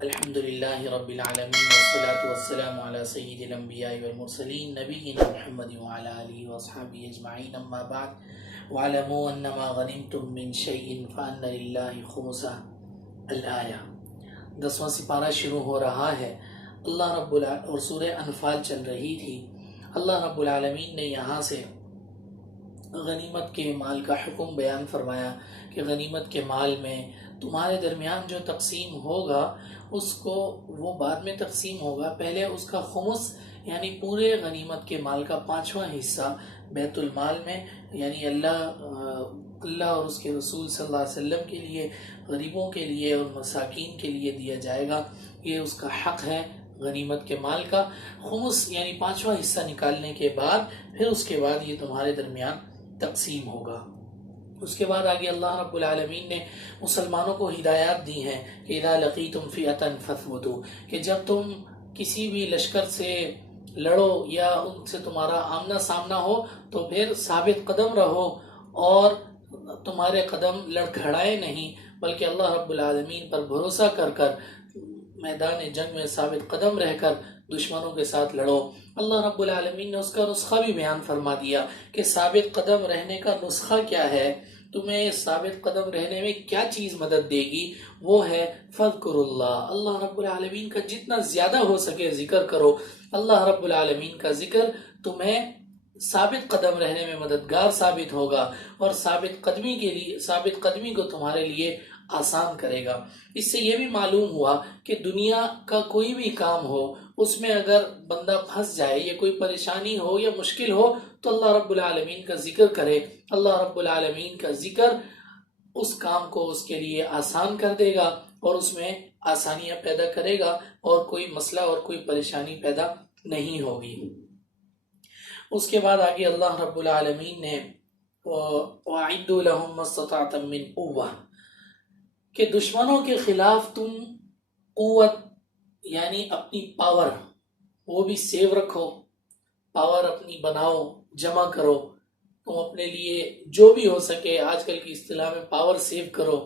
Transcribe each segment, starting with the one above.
الحمدللہ رب العالمین والصلاة والسلام علی سید الانبیاء والمرسلین نبینا محمد وعلی آلہ واصحابہ اجمعین اما بعد وَاعْلَمُوا أَنَّمَا غَنِمْتُم مِّن شَيْءٍ فَأَنَّ لِلَّهِ خُمُسَهُ الآیہ 10واں سپارہ شروع ہو رہا ہے۔ اللہ رب العالمین اور سورہ انفال چل رہی تھی۔ اللہ رب العالمین نے یہاں سے غنیمت کے مال کا حکم بیان فرمایا کہ غنیمت کے مال میں تمہارے درمیان جو تقسیم ہوگا اس کو وہ بعد میں تقسیم ہوگا، پہلے اس کا خمس یعنی پورے غنیمت کے مال کا 5واں حصہ بیت المال میں یعنی اللہ اور اس کے رسول صلی اللہ علیہ وسلم کے لیے، غریبوں کے لیے اور مساکین کے لیے دیا جائے گا۔ یہ اس کا حق ہے غنیمت کے مال کا۔ خمس یعنی 5واں حصہ نکالنے کے بعد پھر اس کے بعد یہ تمہارے درمیان تقسیم ہوگا۔ اس کے بعد آگے اللہ رب العالمین نے مسلمانوں کو ہدایات دی ہیں کہ اذا لقیتم فئۃ فاثبتوا، کہ جب تم کسی بھی لشکر سے لڑو یا ان سے تمہارا آمنا سامنا ہو تو پھر ثابت قدم رہو اور تمہارے قدم لڑکھڑائے نہیں، بلکہ اللہ رب العالمین پر بھروسہ کر کر میدان جنگ میں ثابت قدم رہ کر دشمنوں کے ساتھ لڑو۔ اللہ رب العالمین نے اس کا نسخہ بھی بیان فرما دیا کہ ثابت قدم رہنے کا نسخہ کیا ہے، تمہیں ثابت قدم رہنے میں کیا چیز مدد دے گی، وہ ہے فَاذْكُرُوا اللَّهَ، اللہ رب العالمین کا جتنا زیادہ ہو سکے ذکر کرو۔ اللہ رب العالمین کا ذکر تمہیں ثابت قدم رہنے میں مددگار ثابت ہوگا اور ثابت قدمی کو تمہارے لیے آسان کرے گا۔ اس سے یہ بھی معلوم ہوا کہ دنیا کا کوئی بھی کام ہو اس میں اگر بندہ پھنس جائے یا کوئی پریشانی ہو یا مشکل ہو تو اللہ رب العالمین کا ذکر کرے۔ اللہ رب العالمین کا ذکر اس کام کو اس کے لیے آسان کر دے گا اور اس میں آسانیاں پیدا کرے گا اور کوئی مسئلہ اور کوئی پریشانی پیدا نہیں ہوگی۔ اس کے بعد آگے اللہ رب العالمین نے وَأَعِدُّوا لَهُم مَّا اسْتَطَعْتُم مِّن قُوَّةٍ، کہ دشمنوں کے خلاف تم قوت یعنی اپنی پاور وہ بھی سیو رکھو، پاور اپنی بناؤ، جمع کرو، تم اپنے لیے جو بھی ہو سکے، آج کل کی اصطلاح میں پاور سیو کرو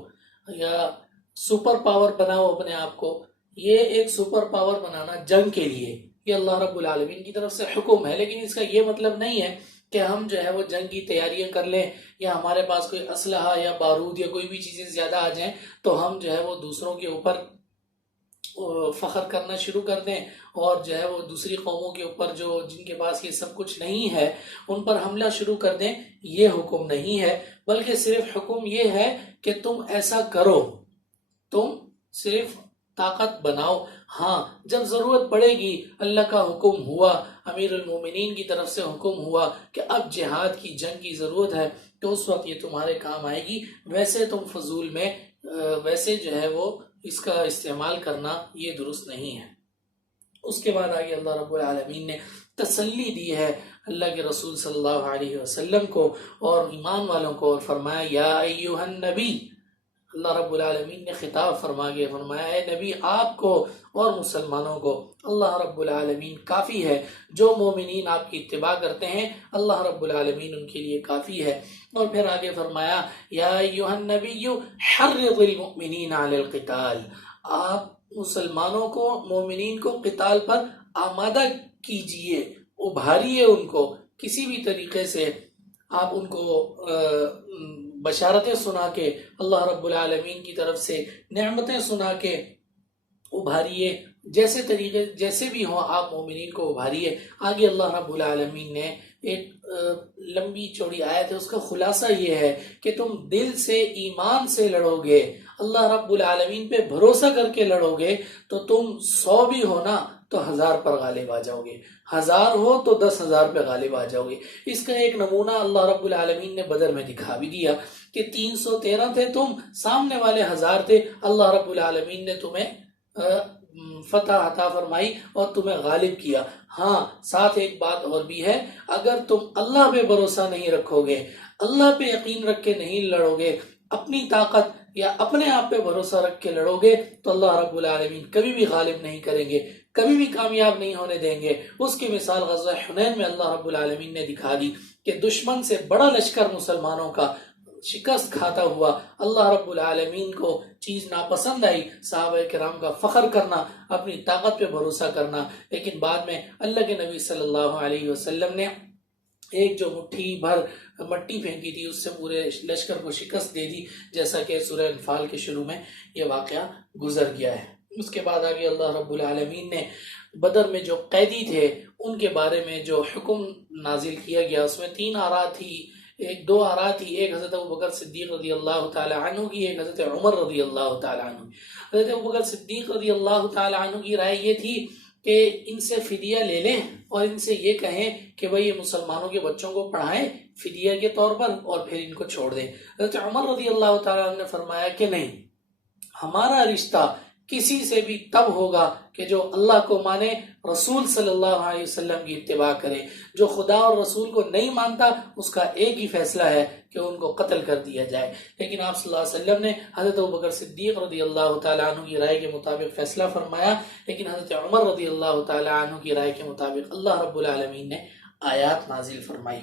یا سپر پاور بناؤ اپنے آپ کو۔ یہ ایک سپر پاور بنانا جنگ کے لیے یہ اللہ رب العالمین کی طرف سے حکم ہے، لیکن اس کا یہ مطلب نہیں ہے کہ ہم جو ہے وہ جنگ کی تیاریاں کر لیں یا ہمارے پاس کوئی اسلحہ یا بارود یا کوئی بھی چیزیں زیادہ آ جائیں تو ہم جو ہے وہ دوسروں کے اوپر فخر کرنا شروع کر دیں اور جو ہے وہ دوسری قوموں کے اوپر جن کے پاس یہ سب کچھ نہیں ہے ان پر حملہ شروع کر دیں۔ یہ حکم نہیں ہے، بلکہ صرف حکم یہ ہے کہ تم ایسا کرو، تم صرف طاقت بناؤ۔ ہاں جب ضرورت پڑے گی، اللہ کا حکم ہوا، امیر المومنین کی طرف سے حکم ہوا کہ اب جہاد کی جنگ کی ضرورت ہے تو اس وقت یہ تمہارے کام آئے گی۔ ویسے تم فضول میں ویسے جو ہے وہ اس کا استعمال کرنا یہ درست نہیں ہے۔ اس کے بعد آگے اللہ رب العالمین نے تسلی دی ہے اللہ کے رسول صلی اللہ علیہ وسلم کو اور ایمان والوں کو، اور فرمایا یا ایھا النبی، اللہ رب العالمین نے خطاب فرمایا اے نبی آپ کو اور مسلمانوں کو اللہ رب العالمین کافی ہے۔ جو مومنین آپ کی اتباع کرتے ہیں اللہ رب العالمین ان کے لیے کافی ہے۔ اور پھر آگے فرمایا یا ایھا النبی حرض المؤمنین علی القتال، آپ مسلمانوں کو، مومنین کو قتال پر آمادہ کیجئے، ابھاریے ان کو کسی بھی طریقے سے، آپ ان کو بشارتیں سنا کے، اللہ رب العالمین کی طرف سے نعمتیں سنا کے ابھاریے، جیسے بھی ہوں آپ مومنین کو ابھاریے۔ آگے اللہ رب العالمین نے ایک لمبی چوڑی آیت ہے، اس کا خلاصہ یہ ہے کہ تم دل سے ایمان سے لڑو گے، اللہ رب العالمین پہ بھروسہ کر کے لڑو گے تو تم 100 بھی ہونا تو 1000 پر غالب آ جاؤ گے، 1000 ہو تو 10,000 پہ غالب آ جاؤ گے۔ اس کا ایک نمونہ اللہ رب العالمین نے بدر میں دکھا بھی دیا کہ 313 تھے تم، سامنے والے 1000 تھے، اللہ رب العالمین نے تمہیں فتح عطا فرمائی اور تمہیں غالب کیا۔ ہاں ساتھ ایک بات اور بھی ہے، اگر تم اللہ پہ بھروسہ نہیں رکھو گے، اللہ پہ یقین رکھ کے نہیں لڑو گے، اپنی طاقت یا اپنے آپ پہ بھروسہ رکھ کے لڑو گے تو اللہ رب العالمین کبھی بھی غالب نہیں کریں گے، کبھی بھی کامیاب نہیں ہونے دیں گے۔ اس کی مثال غزوہ حنین میں اللہ رب العالمین نے دکھا دی کہ دشمن سے بڑا لشکر مسلمانوں کا شکست کھاتا ہوا اللہ رب العالمین کو چیز ناپسند آئی، صحابہ کرام کا فخر کرنا، اپنی طاقت پہ بھروسہ کرنا، لیکن بعد میں اللہ کے نبی صلی اللہ علیہ وسلم نے ایک جو مٹھی بھر مٹی پھینکی تھی اس سے پورے لشکر کو شکست دے دی، جیسا کہ سورہ انفال کے شروع میں یہ واقعہ گزر گیا ہے۔ اس کے بعد آگے اللہ رب العالمین نے بدر میں جو قیدی تھے ان کے بارے میں جو حکم نازل کیا گیا، اس میں 3 آراء تھی، دو آراء تھی، ایک حضرت ابوبکر صدیق رضی اللہ تعالی عنہ کی، ایک حضرت عمر رضی اللہ تعالی عنہ۔ حضرت ابوبکر صدیق رضی اللہ تعالی عنہ کی رائے یہ تھی کہ ان سے فدیہ لے لیں اور ان سے یہ کہیں کہ بھئی یہ مسلمانوں کے بچوں کو پڑھائیں فدیہ کے طور پر اور پھر ان کو چھوڑ دیں۔ حضرت عمر رضی اللہ تعالیٰ عنہ نے فرمایا کہ نہیں، ہمارا رشتہ کسی سے بھی تب ہوگا کہ جو اللہ کو مانے، رسول صلی اللہ علیہ وسلم کی اتباع کرے۔ جو خدا اور رسول کو نہیں مانتا اس کا ایک ہی فیصلہ ہے کہ ان کو قتل کر دیا جائے۔ لیکن آپ صلی اللہ علیہ وسلم نے حضرت ابوبکر صدیق رضی اللہ تعالیٰ عنہ کی رائے کے مطابق فیصلہ فرمایا، لیکن حضرت عمر رضی اللہ تعالیٰ عنہ کی رائے کے مطابق اللہ رب العالمین نے آیات نازل فرمائی۔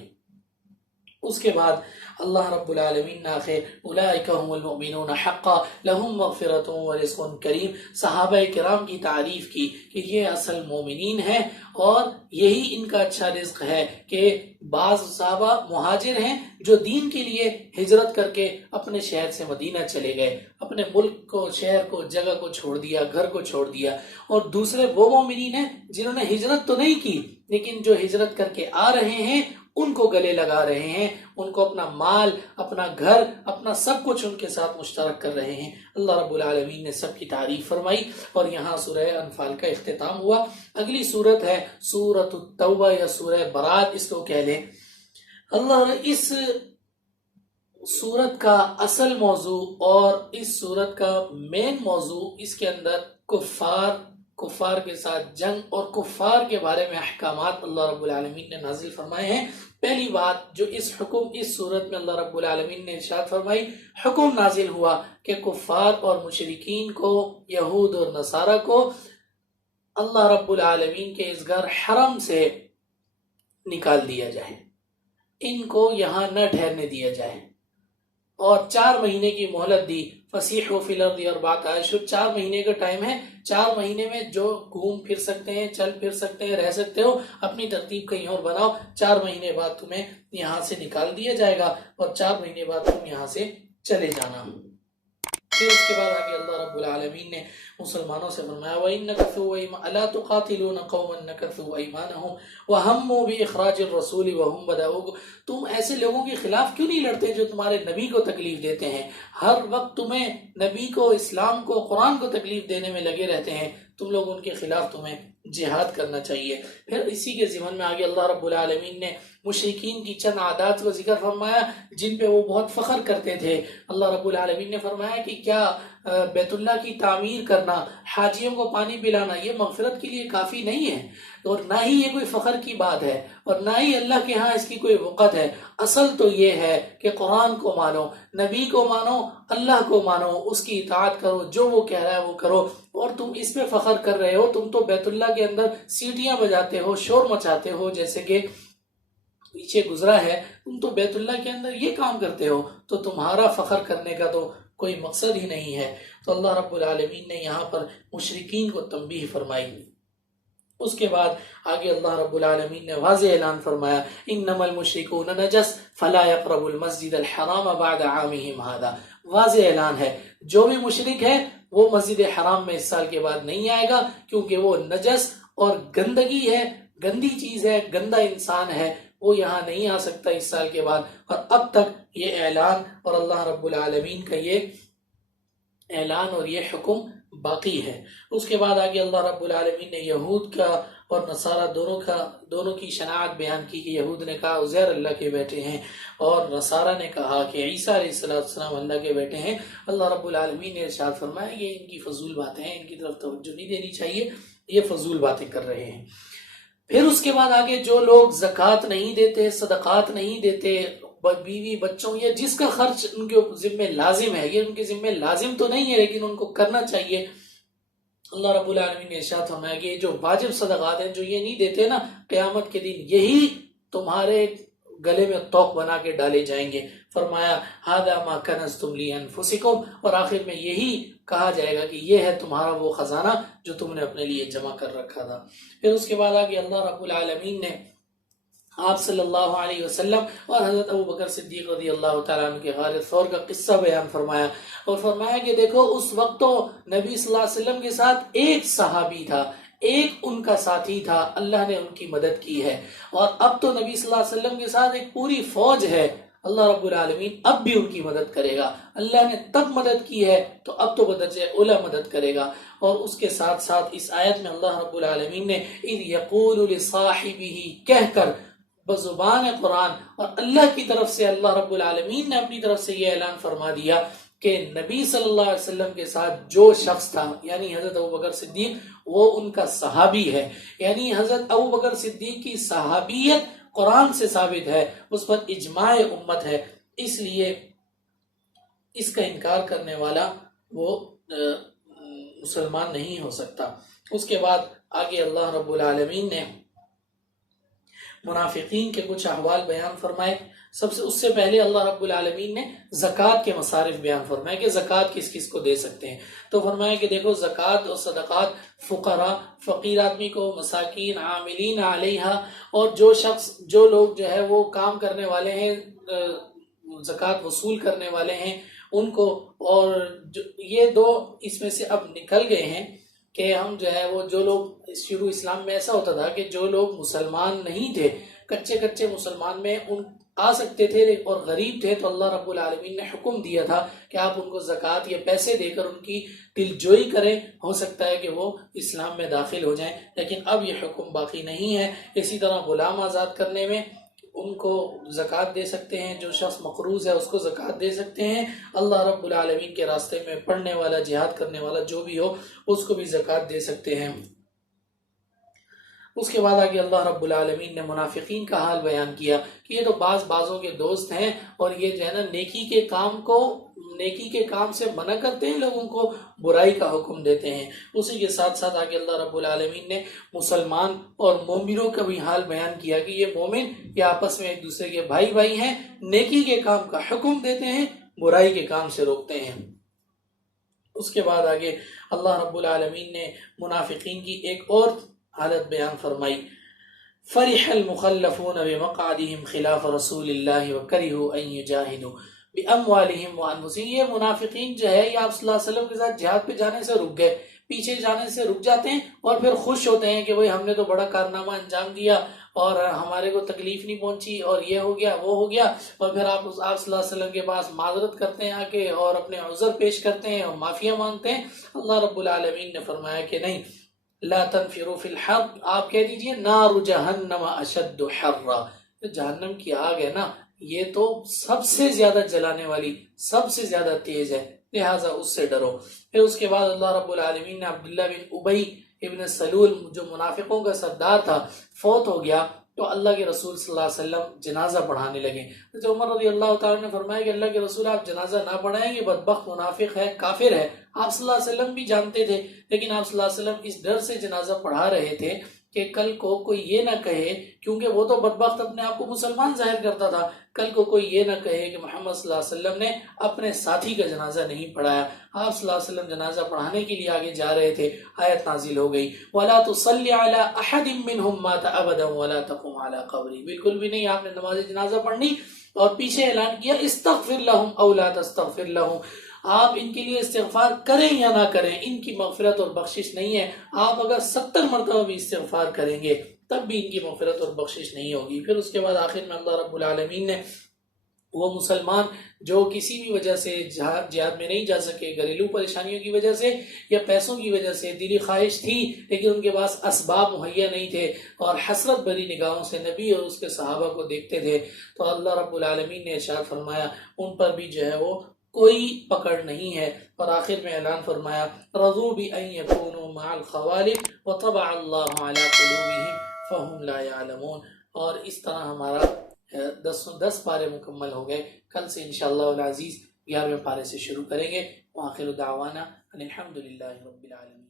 اس کے بعد اللہ رب العالمین نے آخر اولئک هم المؤمنون حقا لهم مغفرۃ ورزق کریم، صحابہ کرام کی تعریف کی کہ یہ اصل مومنین ہیں اور یہی ان کا اچھا رزق ہے کہ بعض صحابہ مہاجر ہیں جو دین کے لیے ہجرت کر کے اپنے شہر سے مدینہ چلے گئے، اپنے ملک کو، شہر کو، جگہ کو چھوڑ دیا، گھر کو چھوڑ دیا، اور دوسرے وہ مومنین ہیں جنہوں نے ہجرت تو نہیں کی لیکن جو ہجرت کر کے آ رہے ہیں ان کو گلے لگا رہے ہیں، ان کو اپنا مال، اپنا گھر، اپنا سب کچھ ان کے ساتھ مشترک کر رہے ہیں۔ اللہ رب العالمین نے سب کی تعریف فرمائی اور یہاں سورہ انفال کا اختتام ہوا۔ اگلی سورت ہے سورۃ التوبہ یا سورہ برات اس کو کہہ لیں۔ اللہ اس سورت کا اصل موضوع اور اس سورت کا مین موضوع، اس کے اندر کفار کے ساتھ جنگ اور کفار کے بارے میں احکامات اللہ رب العالمین نے نازل فرمائے ہیں۔ پہلی بات جو اس صورت میں اللہ رب العالمین نے ارشاد فرمائی، حکم نازل ہوا کہ کفار اور مشرکین کو، یہود اور نصارہ کو اللہ رب العالمین کے اس گھر حرم سے نکال دیا جائے، ان کو یہاں نہ ٹھہرنے دیا جائے، اور 4 مہینے کی مہلت دی۔ فسیحوا فی الارض اربعۃ اشہر، 4 مہینے کا ٹائم ہے، 4 مہینے میں جو گھوم پھر سکتے ہیں، چل پھر سکتے ہیں، رہ سکتے ہو، اپنی ترتیب کہیں اور بناؤ، 4 مہینے بعد تمہیں یہاں سے نکال دیا جائے گا اور 4 مہینے بعد تم یہاں سے چلے جانا۔ پھر اس کے بعد آگے اللہ رب العالمین نے مسلمانوں سے فرمایا وَإِن نَكَثُوا أَيْمَانَهُمْ أَلَا تُقَاتِلُونَ قَوْمًا نَكَثُوا أَيْمَانَهُمْ وَهَمُّوا بِإِخْرَاجِ الرَّسُولِ وَهُمْ بَدَأُوكُمْ، تم ایسے لوگوں کے خلاف کیوں نہیں لڑتے جو تمہارے نبی کو تکلیف دیتے ہیں؟ ہر وقت تمہیں نبی کو، اسلام کو، قرآن کو تکلیف دینے میں لگے رہتے ہیں، تم لوگ ان کے خلاف تمہیں جہاد کرنا چاہیے۔ پھر اسی کے ضمن میں آگے اللہ رب العالمین نے مشرکین کی چند عادات کو ذکر فرمایا جن پہ وہ بہت فخر کرتے تھے۔ اللہ رب العالمین نے فرمایا کہ کیا بیت اللہ کی تعمیر کرنا، حاجیوں کو پانی پلانا یہ مغفرت کے لیے کافی نہیں ہے، اور نہ ہی یہ کوئی فخر کی بات ہے، اور نہ ہی اللہ کے ہاں اس کی کوئی وقت ہے۔ اصل تو یہ ہے کہ قرآن کو مانو، نبی کو مانو، اللہ کو مانو، اس کی اطاعت کرو، جو وہ کہہ رہا ہے وہ کرو۔ اور تم اس پہ فخر کر رہے ہو، تم تو بیت اللہ کے اندر سیٹیاں بجاتے ہو، شور مچاتے ہو، جیسے کہ پیچھے گزرا ہے، تم تو بیت اللہ کے اندر یہ کام کرتے ہو، تو تمہارا فخر کرنے کا تو کوئی مقصد ہی نہیں ہے۔ تو اللہ رب العالمین نے یہاں پر مشرکین کو تنبیہ فرمائی۔ اس کے بعد آگے اللہ رب العالمین نے واضح اعلان فرمایا انما المشرکون نجس فلا يقربوا المسجد الحرام بعد عامهم هذا، واضح اعلان ہے جو بھی مشرک ہے وہ مسجد حرام میں اس سال کے بعد نہیں آئے گا، کیونکہ وہ نجس اور گندگی ہے، گندی چیز ہے، گندا انسان ہے، وہ یہاں نہیں آ سکتا اس سال کے بعد۔ اور اب تک یہ اعلان اور اللہ رب العالمین کا یہ اعلان اور یہ حکم باقی ہے۔ اس کے بعد آگے اللہ رب العالمین نے یہود کا اور نصارہ دونوں کی شناعت بیان کی کہ یہود نے کہا عزیر اللہ کے بیٹے ہیں اور نصارہ نے کہا کہ عیسیٰ علیہ السلام اللہ کے بیٹے ہیں۔ اللہ رب العالمین نے ارشاد فرمایا یہ ان کی فضول باتیں ہیں، ان کی طرف توجہ نہیں دینی چاہیے، یہ فضول باتیں کر رہے ہیں۔ پھر اس کے بعد آگے جو لوگ زکوٰۃ نہیں دیتے، صدقات نہیں دیتے، بیوی بچوں یا جس کا خرچ ان کے ذمہ لازم ہے، یہ ان کے ذمہ لازم تو نہیں ہے لیکن ان کو کرنا چاہیے، اللہ رب العالمین نے ارشاد فرمایا کہ یہ جو واجب صدقات ہیں جو یہ نہیں دیتے نا، قیامت کے دن یہی تمہارے گلے میں توق بنا کے ڈالے جائیں گے، فرمایا ھذا ما کنزتم لانفسکم، اور آخر میں یہی کہا جائے گا کہ یہ ہے تمہارا وہ خزانہ جو تم نے اپنے لیے جمع کر رکھا تھا۔ پھر اس کے بعد آگے اللہ رب العالمین نے آپ صلی اللہ علیہ وسلم اور حضرت ابو بکر صدیق رضی اللہ تعالیٰ عنہ کے غار ثور کا قصہ بیان فرمایا، اور فرمایا کہ دیکھو اس وقت تو نبی صلی اللہ علیہ وسلم کے ساتھ ایک صحابی تھا، ایک ان کا ساتھی تھا، اللہ نے ان کی مدد کی ہے، اور اب تو نبی صلی اللہ علیہ وسلم کے ساتھ ایک پوری فوج ہے، اللہ رب العالمین اب بھی ان کی مدد کرے گا، اللہ نے تب مدد کی ہے تو اب تو بدرجہ اولا مدد کرے گا۔ اور اس کے ساتھ ساتھ اس آیت میں اللہ رب العالمین نے اذ یقول لصاحبہ کہہ کر بزبان قرآن اور اللہ کی طرف سے اللہ رب العالمین نے اپنی طرف سے یہ اعلان فرما دیا کہ نبی صلی اللہ علیہ وسلم کے ساتھ جو شخص تھا یعنی حضرت ابو بکر صدیق وہ ان کا صحابی ہے، یعنی حضرت ابو بکر صدیق کی صحابیت قرآن سے ثابت ہے، اس پر اجماع امت ہے، اس لیے اس کا انکار کرنے والا وہ مسلمان نہیں ہو سکتا۔ اس کے بعد آگے اللہ رب العالمین نے منافقین کے کچھ احوال بیان فرمائے۔ سب سے اس سے پہلے اللہ رب العالمین نے زکوٰۃ کے مصارف بیان فرمائے کہ زکوٰۃ کس کس کو دے سکتے ہیں، تو فرمایا کہ دیکھو زکوٰۃ اور صدقات فقراء فقیر آدمی کو، مساکین، عاملین علیہا، اور جو لوگ جو ہے وہ کام کرنے والے ہیں، زکوٰۃ وصول کرنے والے ہیں ان کو، اور یہ دو اس میں سے اب نکل گئے ہیں کہ ہم جو ہے وہ جو لوگ شروع اسلام میں ایسا ہوتا تھا کہ جو لوگ مسلمان نہیں تھے، کچے مسلمان میں ان آ سکتے تھے اور غریب تھے، تو اللہ رب العالمین نے حکم دیا تھا کہ آپ ان کو زکوٰۃ یا پیسے دے کر ان کی دل جوئی کریں، ہو سکتا ہے کہ وہ اسلام میں داخل ہو جائیں، لیکن اب یہ حکم باقی نہیں ہے۔ اسی طرح غلام آزاد کرنے میں ان کو زکوٰۃ دے سکتے ہیں، جو شخص مقروض ہے اس کو زکوٰۃ دے سکتے ہیں، اللہ رب العالمین کے راستے میں پڑھنے والا، جہاد کرنے والا جو بھی ہو اس کو بھی زکوٰۃ دے سکتے ہیں۔ اس کے بعد آگے اللہ رب العالمین نے منافقین کا حال بیان کیا کہ یہ تو بعضوں کے دوست ہیں، اور یہ جو ہے نا نیکی کے کام سے منع کرتے ہیں، لوگوں کو برائی کا حکم دیتے ہیں۔ اسی کے ساتھ ساتھ آگے اللہ رب العالمین نے مسلمان اور مومنوں کا بھی حال بیان کیا کہ یہ مومن یہ آپس میں ایک دوسرے کے بھائی ہیں، نیکی کے کام کا حکم دیتے ہیں، برائی کے کام سے روکتے ہیں۔ اس کے بعد آگے اللہ رب العالمین نے منافقین کی ایک اور حالت بیان فرمائی، فرح المخلفون بمقعدهم خلاف رسول اللہ وکرہوا ان یجاہدوا باموالہم وانفسہم۔ یہ منافقین جو ہے یہ آپ صلی اللہ علیہ وسلم کے ساتھ جہاد پہ جانے سے رک گئے، پیچھے جانے سے رک جاتے ہیں، اور پھر خوش ہوتے ہیں کہ بھئی ہم نے تو بڑا کارنامہ انجام دیا اور ہمارے کو تکلیف نہیں پہنچی، اور یہ ہو گیا وہ ہو گیا، اور پھر آپ صلی اللہ علیہ وسلم کے پاس معذرت کرتے ہیں آ کے، اور اپنے عذر پیش کرتے ہیں اور معافیاں مانگتے ہیں۔ اللہ رب العالمین نے فرمایا کہ نہیں، لا تنفروا فی الحر، آپ کہہ دیجئے نار جہنم اشد حرا، جہنم کی آگ ہے نا یہ تو سب سے زیادہ جلانے والی، سب سے زیادہ تیز ہے، لہٰذا اس سے ڈرو۔ پھر اس کے بعد اللہ رب العالمین نے عبداللہ بن ابی ابن سلول جو منافقوں کا سردار تھا فوت ہو گیا، تو اللہ کے رسول صلی اللہ علیہ وسلم جنازہ پڑھانے لگے۔ تو عمر رضی اللہ تعالیٰ نے فرمایا کہ اللہ کے رسول آپ جنازہ نہ پڑھائیں، یہ بدبخت منافق ہے، کافر ہے۔ آپ صلی اللہ علیہ وسلم بھی جانتے تھے، لیکن آپ صلی اللہ علیہ وسلم اس ڈر سے جنازہ پڑھا رہے تھے کہ کل کو کوئی یہ نہ کہے، کیونکہ وہ تو بدبخت اپنے آپ کو مسلمان ظاہر کرتا تھا، کل کو کوئی یہ نہ کہے کہ محمد صلی اللہ علیہ وسلم نے اپنے ساتھی کا جنازہ نہیں پڑھایا۔ آپ صلی اللہ علیہ وسلم جنازہ پڑھانے کے لیے آگے جا رہے تھے، آیت نازل ہو گئی وَلَا تُصَلِّ عَلَىٰ أَحَدٍ مِّنْهُمْ مَاتَ أَبَدًا وَلَا تَقُمْ عَلَىٰ قَبْرِهِ، بالکل بھی نہیں آپ نے نماز جنازہ پڑھنی، اور پیچھے اعلان کیا استغفر لهم او لا تستغفر لهم، آپ ان کے لیے استغفار کریں یا نہ کریں، ان کی مغفرت اور بخشش نہیں ہے، آپ اگر 70 مرتبہ بھی استغفار کریں گے تب بھی ان کی مغفرت اور بخشش نہیں ہوگی۔ پھر اس کے بعد آخر میں اللہ رب العالمین نے وہ مسلمان جو کسی بھی وجہ سے جہاد میں نہیں جا سکے، گھریلو پریشانیوں کی وجہ سے یا پیسوں کی وجہ سے، دلی خواہش تھی لیکن ان کے پاس اسباب مہیا نہیں تھے، اور حسرت بھری نگاہوں سے نبی اور اس کے صحابہ کو دیکھتے تھے، تو اللہ رب العالمین نے ارشاد فرمایا ان پر بھی جو ہے وہ کوئی پکڑ نہیں ہے، اور آخر میں اعلان فرمایا رضوا بأن يكونوا مع الخوالف وطبع الله على قلوبهم فهم لا يعلمون۔ اور اس طرح ہمارا 10 پارے مکمل ہو گئے، کل سے انشاءاللہ العزیز 11ویں پارے سے شروع کریں گے۔ وآخر دعوانا ان الحمد للہ رب العالمین۔